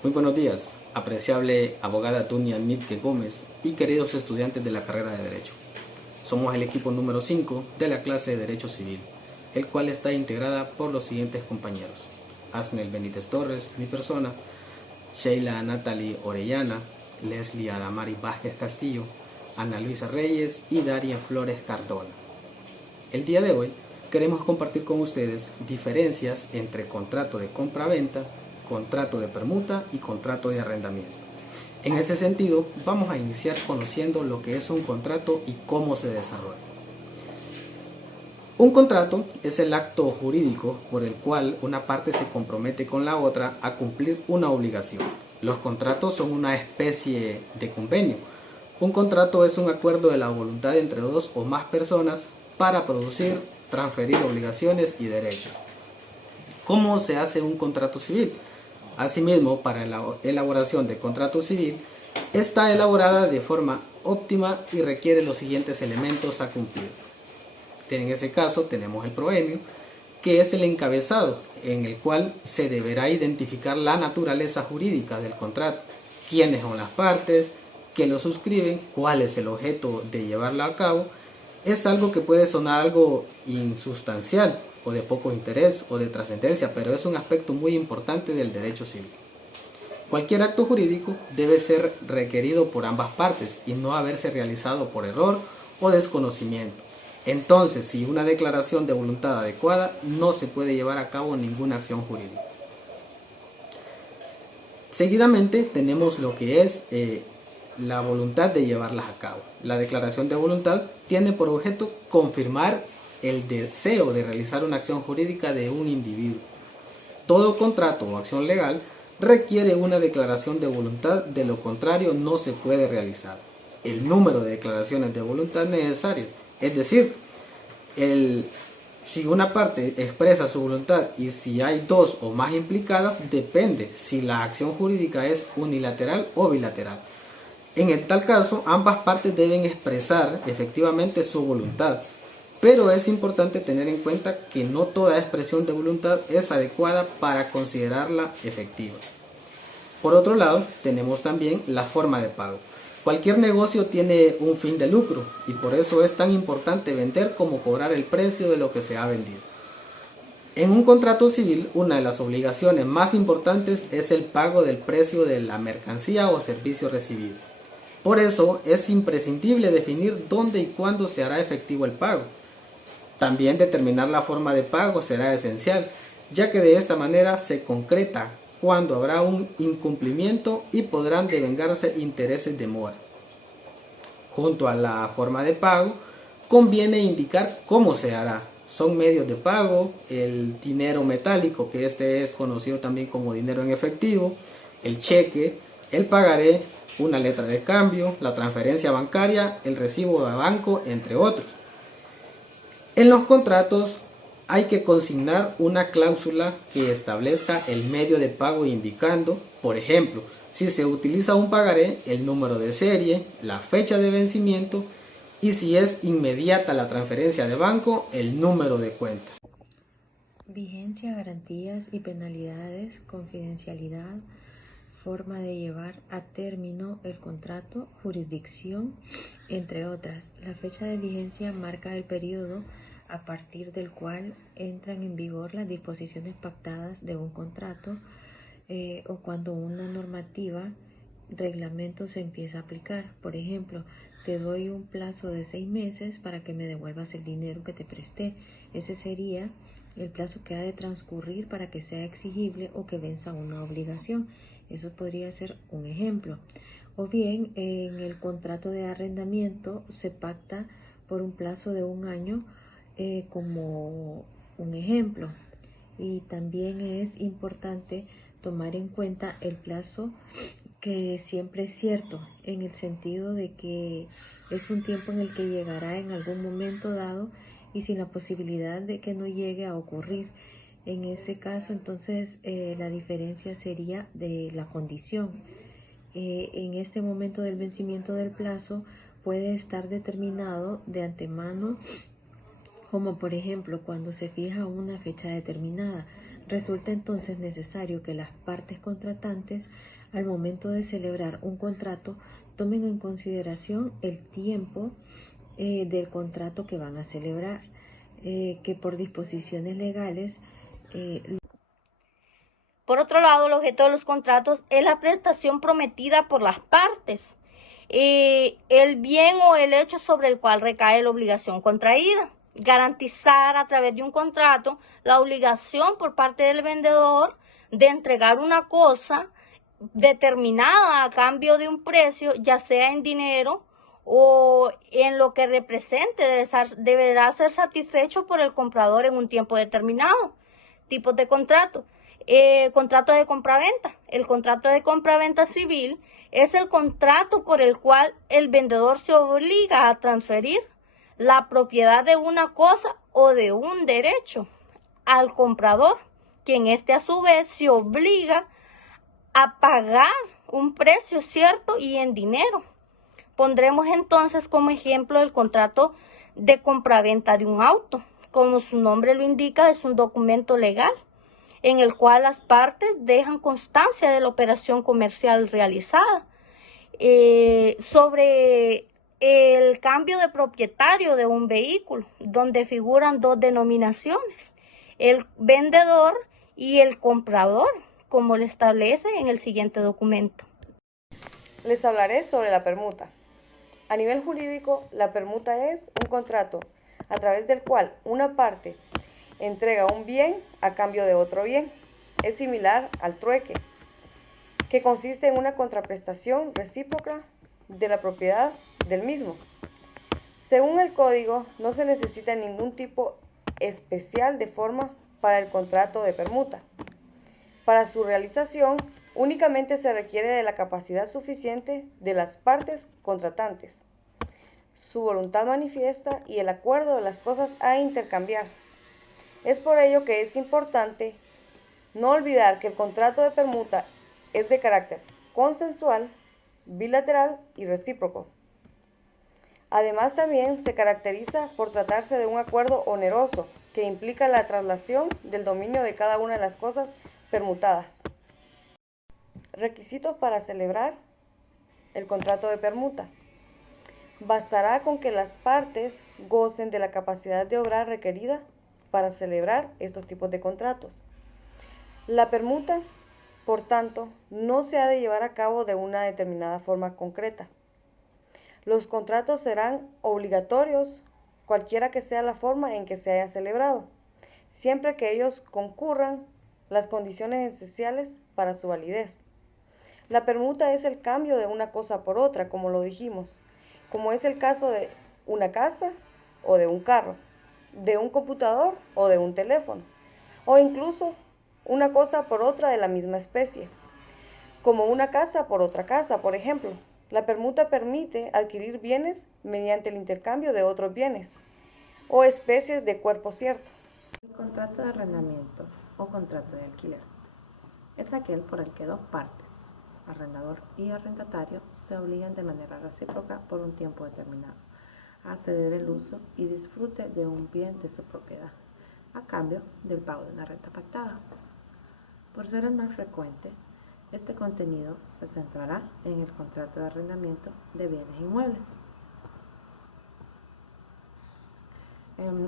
Muy buenos días, apreciable abogada Dunia Mitke Gómez y queridos estudiantes de la carrera de Derecho. Somos el equipo número 5 de la clase de Derecho Civil, el cual está integrada por los siguientes compañeros: Asnel Benítez Torres, mi persona; Sheila Natalie Orellana; Leslie Adamari Vázquez Castillo; Ana Luisa Reyes y Darien Flores Cardona. El día de hoy queremos compartir con ustedes diferencias entre contrato de compra-venta, contrato de permuta y contrato de arrendamiento. En ese sentido, vamos a iniciar conociendo lo que es un contrato y cómo se desarrolla. Un contrato es el acto jurídico por el cual una parte se compromete con la otra a cumplir una obligación. Los contratos son una especie de convenio. Un contrato es un acuerdo de la voluntad entre dos o más personas para producir, transferir obligaciones y derechos. ¿Cómo se hace un contrato civil? Asimismo, para la elaboración de contrato civil, está elaborada de forma óptima y requiere los siguientes elementos a cumplir. En ese caso tenemos el proemio, que es el encabezado, en el cual se deberá identificar la naturaleza jurídica del contrato, quiénes son las partes, qué lo suscriben, cuál es el objeto de llevarlo a cabo. Es algo que puede sonar algo insustancial o de poco interés o de trascendencia, pero es un aspecto muy importante del derecho civil. Cualquier acto jurídico debe ser requerido por ambas partes y no haberse realizado por error o desconocimiento. Entonces, sin una declaración de voluntad adecuada, no se puede llevar a cabo ninguna acción jurídica. Seguidamente tenemos lo que es la voluntad de llevarlas a cabo. La declaración de voluntad tiene por objeto confirmar el deseo de realizar una acción jurídica de un individuo. Todo contrato o acción legal requiere una declaración de voluntad, de lo contrario no se puede realizar. El número de declaraciones de voluntad necesarias, es decir, si una parte expresa su voluntad y si hay dos o más implicadas, depende si la acción jurídica es unilateral o bilateral. En tal caso, ambas partes deben expresar efectivamente su voluntad, pero es importante tener en cuenta que no toda expresión de voluntad es adecuada para considerarla efectiva. Por otro lado, tenemos también la forma de pago. Cualquier negocio tiene un fin de lucro y por eso es tan importante vender como cobrar el precio de lo que se ha vendido. En un contrato civil, una de las obligaciones más importantes es el pago del precio de la mercancía o servicio recibido. Por eso es imprescindible definir dónde y cuándo se hará efectivo el pago. También determinar la forma de pago será esencial, ya que de esta manera se concreta cuando habrá un incumplimiento y podrán devengarse intereses de mora. Junto a la forma de pago, conviene indicar cómo se hará. Son medios de pago, el dinero metálico, que este es conocido también como dinero en efectivo, el cheque, el pagaré, una letra de cambio, la transferencia bancaria, el recibo de banco, entre otros. En los contratos hay que consignar una cláusula que establezca el medio de pago indicando, por ejemplo, si se utiliza un pagaré, el número de serie, la fecha de vencimiento y si es inmediata la transferencia de banco, el número de cuenta. Vigencia, garantías y penalidades, confidencialidad, forma de llevar a término el contrato, jurisdicción, entre otras. La fecha de vigencia marca el periodo a partir del cual entran en vigor las disposiciones pactadas de un contrato o cuando una normativa, reglamento se empieza a aplicar. Por ejemplo, te doy un plazo de 6 meses para que me devuelvas el dinero que te presté. Ese sería el plazo que ha de transcurrir para que sea exigible o que venza una obligación. Eso podría ser un ejemplo. O bien, en el contrato de arrendamiento se pacta por un plazo de 1 año como un ejemplo. Y también es importante tomar en cuenta el plazo, que siempre es cierto, en el sentido de que es un tiempo en el que llegará en algún momento dado y sin la posibilidad de que no llegue a ocurrir. En ese caso, entonces, la diferencia sería de la condición. En este momento del vencimiento del plazo puede estar determinado de antemano, como por ejemplo cuando se fija una fecha determinada. Resulta entonces necesario que las partes contratantes, al momento de celebrar un contrato, tomen en consideración el tiempo del contrato que van a celebrar, que por disposiciones legales. Por otro lado, el objeto de los contratos es la prestación prometida por las partes, el bien o el hecho sobre el cual recae la obligación contraída. Garantizar a través de un contrato la obligación por parte del vendedor de entregar una cosa determinada a cambio de un precio, ya sea en dinero o en lo que represente, deberá ser satisfecho por el comprador en un tiempo determinado. Tipos de contrato. Contrato de compraventa. El contrato de compraventa civil es el contrato por el cual el vendedor se obliga a transferir la propiedad de una cosa o de un derecho al comprador, quien éste a su vez se obliga a pagar un precio cierto y en dinero. Pondremos entonces como ejemplo el contrato de compraventa de un auto. Como su nombre lo indica, es un documento legal en el cual las partes dejan constancia de la operación comercial realizada. Sobre el cambio de propietario de un vehículo, donde figuran dos denominaciones, el vendedor y el comprador, como lo establece en el siguiente documento. Les hablaré sobre la permuta. A nivel jurídico, la permuta es un contrato a través del cual una parte entrega un bien a cambio de otro bien. Es similar al trueque, que consiste en una contraprestación recíproca de la propiedad del mismo. Según el código, no se necesita ningún tipo especial de forma para el contrato de permuta. Para su realización, únicamente se requiere de la capacidad suficiente de las partes contratantes, su voluntad manifiesta y el acuerdo de las cosas a intercambiar. Es por ello que es importante no olvidar que el contrato de permuta es de carácter consensual, bilateral y recíproco. Además, también se caracteriza por tratarse de un acuerdo oneroso que implica la traslación del dominio de cada una de las cosas permutadas. Requisitos para celebrar el contrato de permuta. Bastará con que las partes gocen de la capacidad de obrar requerida para celebrar estos tipos de contratos. La permuta, por tanto, no se ha de llevar a cabo de una determinada forma concreta. Los contratos serán obligatorios, cualquiera que sea la forma en que se haya celebrado, siempre que ellos concurran las condiciones esenciales para su validez. La permuta es el cambio de una cosa por otra, como lo dijimos, como es el caso de una casa o de un carro, de un computador o de un teléfono, o incluso una cosa por otra de la misma especie, como una casa por otra casa, por ejemplo. La permuta permite adquirir bienes mediante el intercambio de otros bienes o especies de cuerpo cierto. El contrato de arrendamiento o contrato de alquiler es aquel por el que dos partes, arrendador y arrendatario, se obligan de manera recíproca por un tiempo determinado a ceder el uso y disfrute de un bien de su propiedad, a cambio del pago de una renta pactada. Por ser el más frecuente, este contenido se centrará en el contrato de arrendamiento de bienes inmuebles.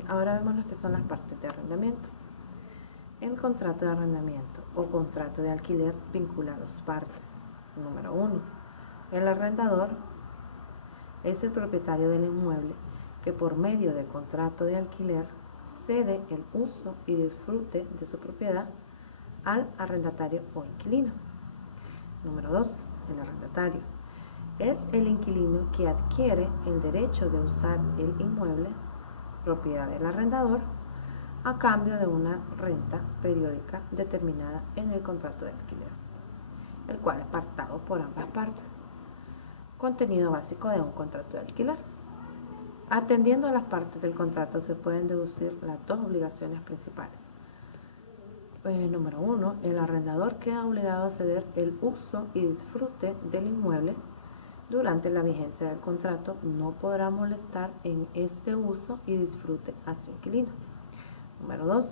Ahora vemos lo que son las partes de arrendamiento. El contrato de arrendamiento o contrato de alquiler vincula a dos partes. Número 1. El arrendador es el propietario del inmueble que por medio del contrato de alquiler cede el uso y disfrute de su propiedad al arrendatario o inquilino. Número 2. El arrendatario es el inquilino que adquiere el derecho de usar el inmueble, propiedad del arrendador, a cambio de una renta periódica determinada en el contrato de alquiler, el cual es pactado por ambas partes. Contenido básico de un contrato de alquiler. Atendiendo a las partes del contrato se pueden deducir las dos obligaciones principales. Número 1. El arrendador queda obligado a ceder el uso y disfrute del inmueble. Durante la vigencia del contrato no podrá molestar en este uso y disfrute a su inquilino. Número 2.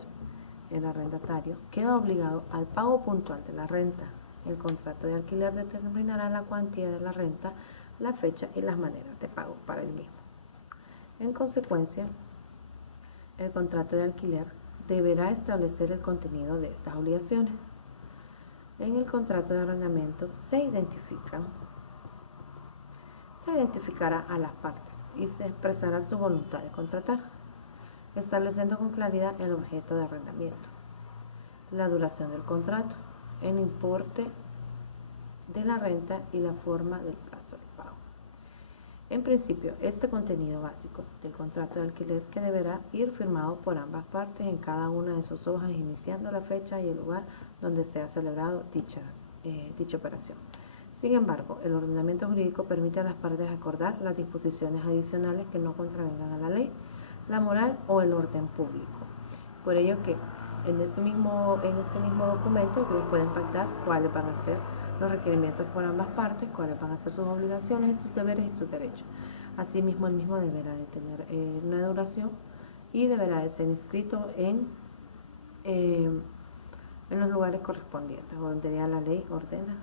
el arrendatario queda obligado al pago puntual de la renta. El contrato de alquiler determinará la cuantía de la renta, la fecha y las maneras de pago para el mismo. En consecuencia, el contrato de alquiler deberá establecer el contenido de estas obligaciones. En el contrato de arrendamiento se identificará a las partes y se expresará su voluntad de contratar, estableciendo con claridad el objeto de arrendamiento, la duración del contrato, el importe de la renta y la forma del plazo de pago. En principio, este contenido básico del contrato de alquiler que deberá ir firmado por ambas partes en cada una de sus hojas, iniciando la fecha y el lugar donde se ha celebrado dicha operación. Sin embargo, el ordenamiento jurídico permite a las partes acordar las disposiciones adicionales que no contravengan a la ley, la moral o el orden público. Por ello que en este mismo documento ustedes pueden pactar cuáles van a ser los requerimientos por ambas partes, cuáles van a ser sus obligaciones, sus deberes y sus derechos. Asimismo, el mismo deberá de tener una duración y deberá de ser inscrito en los lugares correspondientes, donde ya la ley ordena